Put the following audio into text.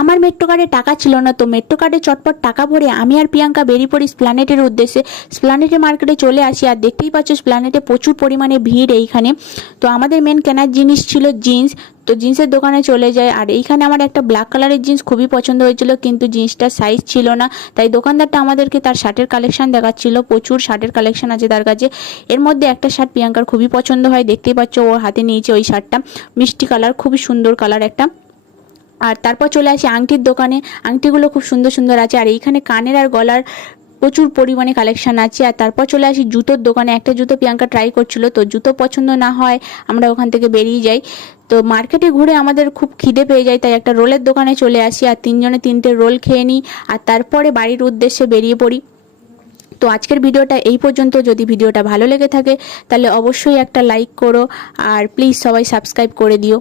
আমার মেট্রো কার্ডে টাকা ছিল না, তো মেট্রো কার্ডে চটপট টাকা ভরে আমি আর প্রিয়াঙ্কা বেরিয়ে পড়ি স্প্ল্যানেটের উদ্দেশ্যে। স্প্ল্যানেটের মার্কেটে চলে আসি, আর দেখতেই পাচ্ছ স্প্ল্যানেটে প্রচুর পরিমাণে ভিড় এইখানে। তো আমাদের মেন কেনার জিনিস ছিল জিন্স, তো জিন্সের দোকানে চলে যায়। আর এইখানে আমার একটা ব্ল্যাক কালারের জিন্স খুবই পছন্দ হয়েছিল, কিন্তু জিন্সটার সাইজ ছিল না, তাই দোকানদারটা আমাদেরকে তার শার্টের কালেকশন দেখাচ্ছিল। প্রচুর শার্টের কালেকশন আছে তার কাছে। এর মধ্যে একটা শার্ট প্রিয়াঙ্কার খুবই পছন্দ হয়, দেখতেই পাচ্ছ ওর হাতে নিয়েছে ওই শার্টটা, মিষ্টি কালার, খুবই সুন্দর কালার একটা। আর তারপর চলে আসি আংটির দোকানে, আংটিগুলো খুব সুন্দর সুন্দর আছে। আর এইখানে কানের আর গলার প্রচুর পরিমাণে কালেকশন আছে। আর তারপর চলে আসি জুতোর দোকানে, একটা জুতো প্রিয়াঙ্কা ট্রাই করছিল, তো জুতো পছন্দ না হয় আমরা ওখান থেকে বেরিয়ে যাই। তো মার্কেটে ঘুরে আমাদের খুব খিদে পেয়ে যায়, তাই একটা রোলের দোকানে চলে আসি আর তিনজনে তিনটে রোল খেয়ে নিই, আর তারপরে বাড়ির উদ্দেশ্যে বেরিয়ে পড়ি। তো আজকের ভিডিওটা এই পর্যন্ত। যদি ভিডিওটা ভালো লেগে থাকে তাহলে অবশ্যই একটা লাইক করো, আর প্লিজ সবাই সাবস্ক্রাইব করে দিও।